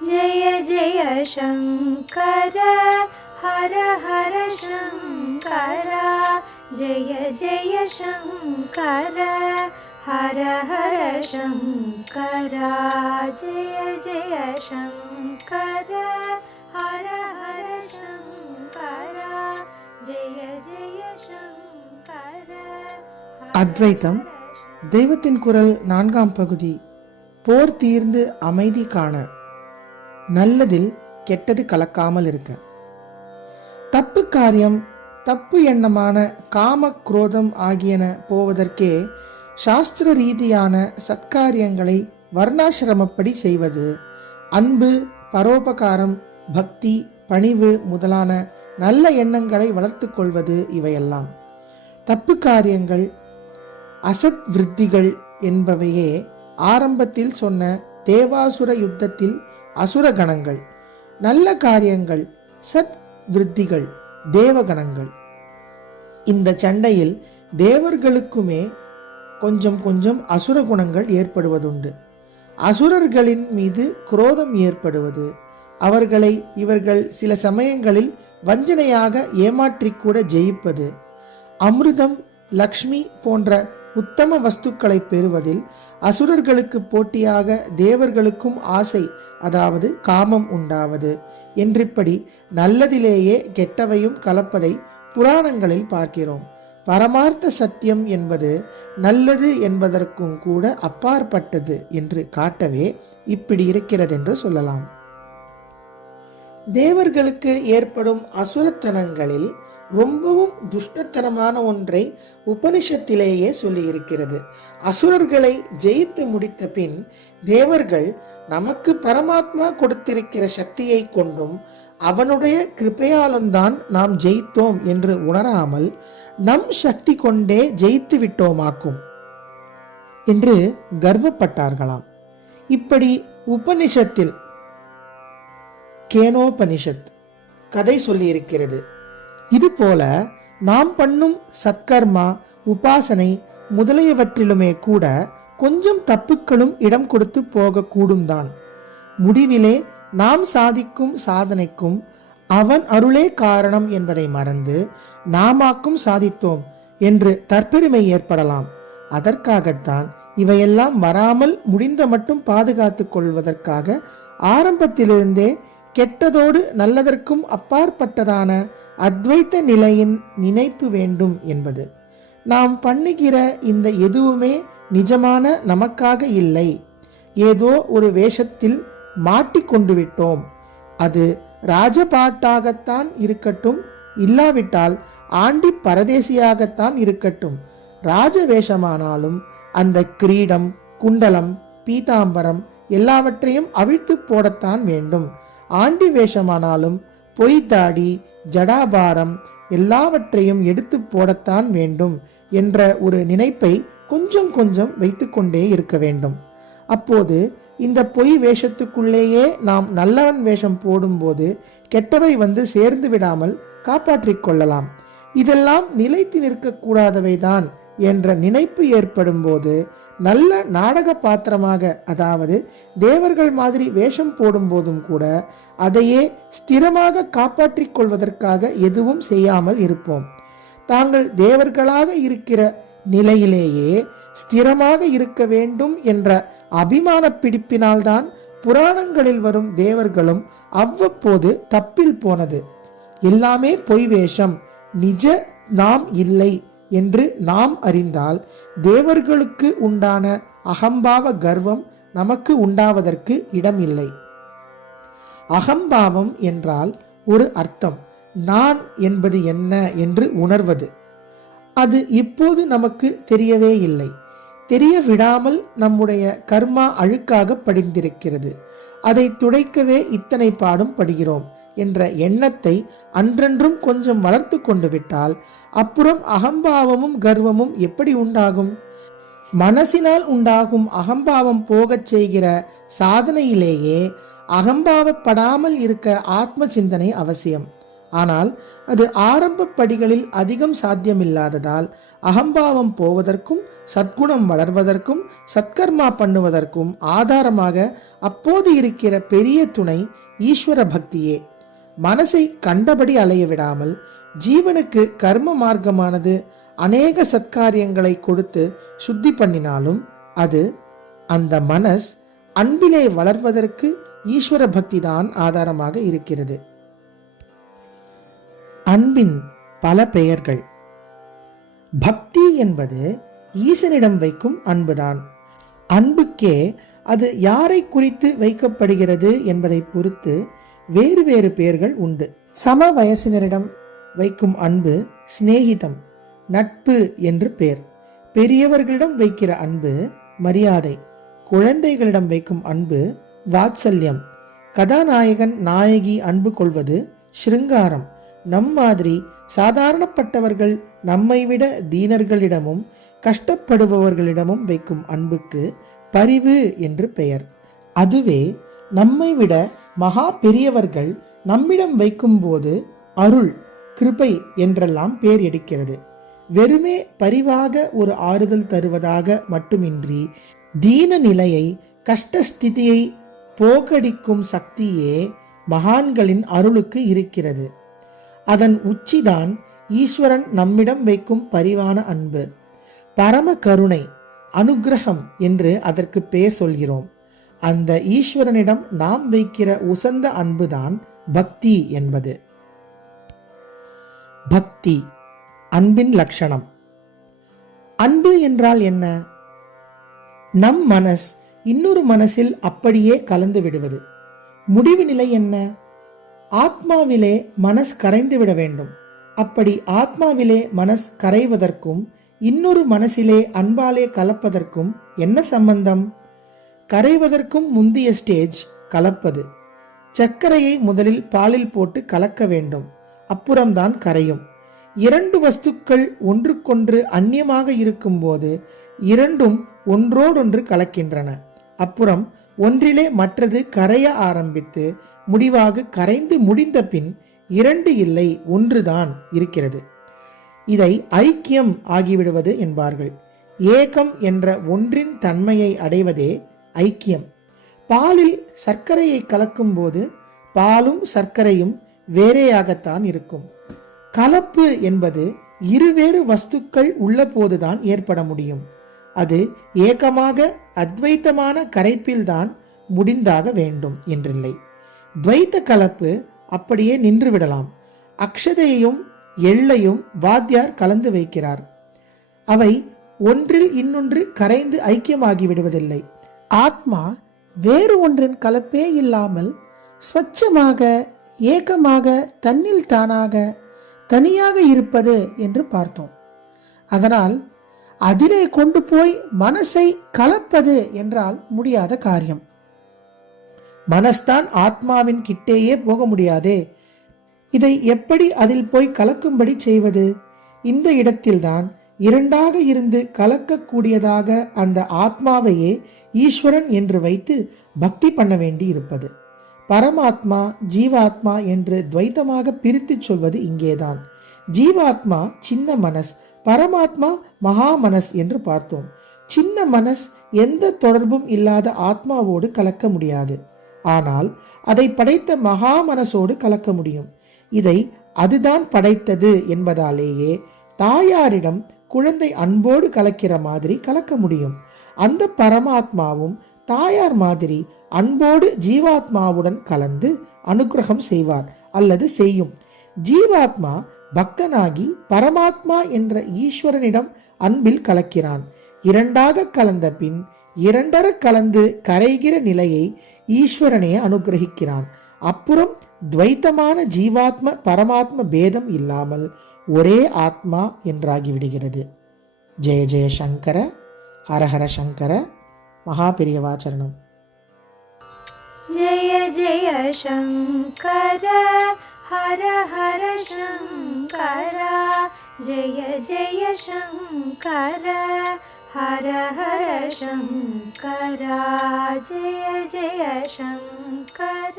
जय जय शङ्कर हर हर शङ्कर जय जय शङ्कर हर हर शङ्कर जय जय शङ्कर हर हर शङ्कर जय जय शङ्कर. அத்வைத்தம் தெய்வத்தின் குரல் 4ஆம் பகுதி. போர் தீர்ந்து அமைதி காண, நல்லதில் கெட்டது கலக்காமல் இருக்க. தப்பு காரியம், தப்பு எண்ணமான காம குரோதம் ஆகியன போவதற்கே சாஸ்திர ரீதியான சத்காரியங்களை வர்ணாசிரமப்படி செய்வது, அன்பு, பரோபகாரம், பக்தி, பணிவு முதலான நல்ல எண்ணங்களை வளர்த்து கொள்வது இவையெல்லாம். தப்பு காரியங்கள், அசத் விருத்திகள் என்பவையே ஆரம்பத்தில் சொன்ன தேவாசுர யுத்தத்தில் அசுரகணங்கள். நல்ல காரியங்கள் சத் விருத்திகள் தேவகணங்கள். இந்த சண்டையில் தேவர்களுக்குமே கொஞ்சம் கொஞ்சம் அசுர குணங்கள் ஏற்படுவதுண்டு. அசுரர்களின் மீது குரோதம் ஏற்படுவது, அவர்களை இவர்கள் சில சமயங்களில் வஞ்சனையாக ஏமாற்றிக்கூட ஜெயிப்பது, அமிர்தம், லக்ஷ்மி போன்ற உத்தம வஸ்துக்களை பெறுவதில் அசுரர்களுக்கு போட்டியாக தேவர்களுக்கும் ஆசை, அதாவது காமம் உண்டாவது என்றிப்படி நல்லதிலேயே கெட்டவையும் கலப்பதை புராணங்களில் பார்க்கிறோம். பரமார்த்த சத்தியம் என்பது நல்லது என்பதற்கும் கூட அப்பாற்பட்டது என்று காட்டவே இப்படி இருக்கிறது என்று சொல்லலாம். தேவர்களுக்கு ஏற்படும் அசுரத்தனங்களில் ரொம்பவும் துஷ்டத்தனமான ஒன்றை உபனிஷத்திலேயே சொல்லியிருக்கிறது. அசுரர்களை ஜெயித்து முடித்த பின் தேவர்கள் நமக்கு பரமாத்மா கொடுத்திருக்கிற சக்தியை கொண்டும் அவனுடைய கிருபையாலும்தான் நாம் ஜெயித்தோம் என்று உணராமல் நம் சக்தி கொண்டே ஜெயித்து விட்டோமாக்கும் என்று கர்வப்பட்டார்களாம். இப்படி உபனிஷத்தில் கேனோபனிஷத் கதை சொல்லியிருக்கிறது. இதுபோல நாம் பண்ணும் சத்கர்மா, உபாசனை முதலியவற்றிலுமே கூட கொஞ்சம் தப்புக்களும் இடம் கொடுத்து போக கூடும் தான். முடிவிலே நாம் சாதிக்கும் சாதனைக்கும் அவன் அருளே காரணம் என்பதை மறந்து நாமாக்கும் சாதித்தோம் என்று தற்பெருமை ஏற்படலாம். அதற்காகத்தான் இவையெல்லாம் வராமல் முடிந்த மட்டும் பாதுகாத்து கொள்வதற்காக ஆரம்பத்திலிருந்தே கெட்டதோடு நல்லதற்கும் அப்பாற்பட்டதான அத்வைத்த நிலையின் நினைப்பு வேண்டும் என்பது. நாம் பண்ணுகிற இந்த எதுவுமே நிஜமான நமக்காக இல்லை, ஏதோ ஒரு வேஷத்தில் மாட்டிக்கொண்டு விட்டோம். அது ராஜபாட்டாகத்தான் இருக்கட்டும், இல்லாவிட்டால் ஆண்டி பரதேசியாகத்தான் இருக்கட்டும். ராஜவேஷமானாலும் அந்த கிரீடம், குண்டலம், பீதாம்பரம் எல்லாவற்றையும் அவிழ்த்து போடத்தான் வேண்டும். ஆண்டி வேஷமானாலும் பொய்தாடி, ஜடாபாரம் எல்லாவற்றையும் எடுத்து போடத்தான் வேண்டும் என்ற ஒரு நினைப்பை கொஞ்சம் கொஞ்சம் வைத்து கொண்டே இருக்க வேண்டும். அப்போது இந்த பொய் வேஷத்துக்குள்ளேயே நாம் நல்லவன் வேஷம் போடும்போது கெட்டவை வந்து சேர்ந்து விடாமல் காப்பாற்றிக் கொள்ளலாம். இதெல்லாம் நிலைத்து நிற்கக்கூடாதவைதான் என்ற நினைப்பு ஏற்படும் போது நல்ல நாடக பாத்திரமாக, அதாவது தேவர்கள் மாதிரி வேஷம் போடும் போதும் கூட அதையே ஸ்திரமாக காப்பாற்றிக் கொள்வதற்காக எதுவும் செய்யாமல் இருப்போம். தாங்கள் தேவர்களாக இருக்கிற நிலையிலேயே ஸ்திரமாக இருக்க வேண்டும் என்ற அபிமான பிடிப்பினால்தான் புராணங்களில் வரும் தேவர்களும் அவ்வப்போது தப்பில் போனது. எல்லாமே பொய் வேஷம், நிஜ நாம் இல்லை என்று நாம் அறிந்தால் தேவர்களுக்கு உண்டான அகம்பாவ கர்வம் நமக்கு உண்டாவதற்கு இடமில்லை. அகம்பாவம் என்றால் ஒரு அர்த்தம், நான் என்பது என்ன என்று உணர்வது. அது இப்போது நமக்கு தெரியவே இல்லை. தெரிய விடாமல் நம்முடைய கர்மா அழுக்காக படிந்திருக்கிறது. அதை துடைக்கவே இத்தனை பாடும் படுகிறோம் என்ற எண்ணத்தை அன்றென்றும் கொஞ்சம் வளர்த்து கொண்டு விட்டால் அப்புறம் அகம்பாவமும் கர்வமும் எப்படி உண்டாகும்? மனசினால் உண்டாகும் அகம்பாவம் போகச் செய்கிற சாதனையிலேயே அகம்பாவப்படாமல் இருக்க ஆத்ம சிந்தனை அவசியம். ஆனால் அது ஆரம்ப படிகளில் அதிகம் சாத்தியமில்லாததால் அகம்பாவம் போவதற்கும் சத்குணம் வளர்வதற்கும் சத்கர்மா பண்ணுவதற்கும் ஆதாரமாக அப்போது இருக்கிற பெரிய துணை ஈஸ்வர பக்தியே. மனசை கண்டபடி அலைய விடாமல் ஜீவனுக்கு கர்ம மார்க்கமானது அநேக சத்காரியங்களை கொடுத்து சுத்தி பண்ணினாலும் அது அந்த மனஸ் அன்பிலே வளர்வதற்கு ஈஸ்வர பக்தி தான் ஆதாரமாக இருக்கிறது. அன்பின் பல பெயர்கள். பக்தி என்பது ஈசனிடம் வைக்கும் அன்புதான். அன்புக்கே அது யாரை குறித்து வைக்கப்படுகிறது என்பதை பொறுத்து வேறு வேறு பெயர்கள் உண்டு. சம வயசினரிடம் வைக்கும் அன்பு சிநேகிதம், நட்பு என்று பெயர். பெரியவர்களிடம் வைக்கிற அன்பு மரியாதை. குழந்தைகளிடம் வைக்கும் அன்பு வாத்சல்யம். கதாநாயகன் நாயகி அன்பு கொள்வது சிருங்காரம். நம் மாதிரி சாதாரணப்பட்டவர்கள் நம்மை விட தீனர்களிடமும் கஷ்டப்படுபவர்களிடமும் வைக்கும் அன்புக்கு பரிவு என்று பெயர். அதுவே நம்மை விட மகா பெரியவர்கள் நம்மிடம் வைக்கும்போது அருள், கிருபை என்றெல்லாம் பேர் எடுக்கிறது. வெறுமே பரிவாக ஒரு ஆறுதல் தருவதாக மட்டுமின்றி தீன நிலையை, கஷ்டஸ்திதியை போக்கடிக்கும் சக்தியே மகான்களின் அருளுக்கு இருக்கிறது. அதன் உச்சிதான் ஈஸ்வரன் நம்மிடம் வைக்கும் பரிவான அன்பு. பரம கருணை, அனுக்கிரகம் என்று அதற்கு பெயர் சொல்கிறோம். அந்த ஈஸ்வரனிடம் நாம் வைக்கிற உசந்த அன்புதான் பக்தி என்பது. பக்தி அன்பின் லட்சணம். அன்பு என்றால் என்ன? நம் மனஸ் இன்னொரு மனசில் அப்படியே கலந்து விடுவது. முடிவு நிலை என்ன? ஆத்மாவிலே மனஸ் கரைந்து விட வேண்டும். அப்படி ஆத்மாவிலே மனஸ் கரைவதற்கும் இன்னொரு மனசிலே அன்பாலே கலப்பதற்கும் என்ன சம்பந்தம்? கரைவதற்கும் முந்திய ஸ்டேஜ் கலப்பது. சர்க்கரையை முதலில் பாலில் போட்டு கலக்க வேண்டும், அப்புறம்தான் கரையும். இரண்டு வஸ்துக்கள் ஒன்றுக்கொன்று அந்நியமாக இருக்கும்போது இரண்டும் ஒன்றோடொன்று கலக்கின்றன. அப்புறம் ஒன்றிலே மற்றது கரைய ஆரம்பித்து முடிவாக கரைந்து முடிந்த பின் இரண்டு இல்லை, ஒன்றுதான் இருக்கிறது. இதை ஐக்கியம் ஆகிவிடுவது என்பார்கள். ஏகம் என்ற ஒன்றின் தன்மையை அடைவதே ஐக்கியம். பாலில் சர்க்கரையை கலக்கும் போது பாலும் சர்க்கரையும் வேறேயாகத்தான் இருக்கும். கலப்பு என்பது இருவேறு வஸ்துக்கள் உள்ள போதுதான் ஏற்பட முடியும். அது ஏகமாக அத்வைத்தமான கரைப்பில்தான் முடிந்தாக வேண்டும் என்றில்லை. துவைத்த கலப்பு அப்படியே நின்று விடலாம். அக்ஷதையையும் எள்ளையும் வாத்தியார் கலந்து வைக்கிறார். அவை ஒன்றில் இன்னொன்று கரைந்து ஐக்கியமாகி விடுவதில்லை. ஆத்மா வேறு ஒன்றின் கலப்பே இல்லாமல் ஸ்வச்சமாக ஏகமாக தன்னில் தானாக தனியாக இருப்பது என்று பார்த்தோம். அதனால் அதிலே கொண்டு போய் மனசை கலப்பது என்றால் முடியாத காரியம். மனஸ்தான் ஆத்மாவின் கிட்டேயே போக முடியாதே. இதை எப்படி அதில் போய் கலக்கும்படி செய்வது? இந்த இடத்தில்தான் இரண்டாக இருந்து கலக்கக்கூடியதாக அந்த ஆத்மாவையே ஈஸ்வரன் என்று வைத்து பக்தி பண்ண வேண்டி இருப்பது. பரமாத்மா ஜீவாத்மா என்று துவைத்தமாக பிரித்து சொல்வது இங்கேதான். ஜீவாத்மா சின்ன மனஸ், பரமாத்மா மகா மனஸ் என்று பார்த்தோம். சின்ன மனஸ் எந்த தொடர்பும் இல்லாத ஆத்மாவோடு கலக்க முடியாது. ஆனால் அதை படைத்த மகா மனசோடு கலக்க முடியும். இதை அதுதான் படைத்தது என்பதாலேயே தாயாரிடம் குழந்தை அன்போடு கலக்கிற மாதிரி கலக்க முடியும். அந்த பரமாத்மாவும் தாயார் மாதிரி அன்போடு ஜீவாத்மாவுடன் கலந்து அனுக்கிரகம் செய்வார் அல்லது செய்யும். ஜீவாத்மா பக்தனாகி பரமாத்மா என்ற ஈஸ்வரனிடம் அன்பில் கலக்கிறான். இரண்டாக கலந்த பின் இரண்டர கலந்து கரைகிற நிலையை ஈஸ்வரனே அனுகிரகிக்கிறான். அப்புறம் துவைத்தமான ஜீவாத்ம பரமாத்ம பேதம் இல்லாமல் ஒரே ஆத்மா என்றாகிவிடுகிறது. ஜெய ஜெய சங்கர, ஹரஹர சங்கர, மகாபெரியவாச்சரணம். जय जय शङ्कर हर हर शङ्कर जय जय शङ्कर हर हर शङ्कर जय जय शङ्कर.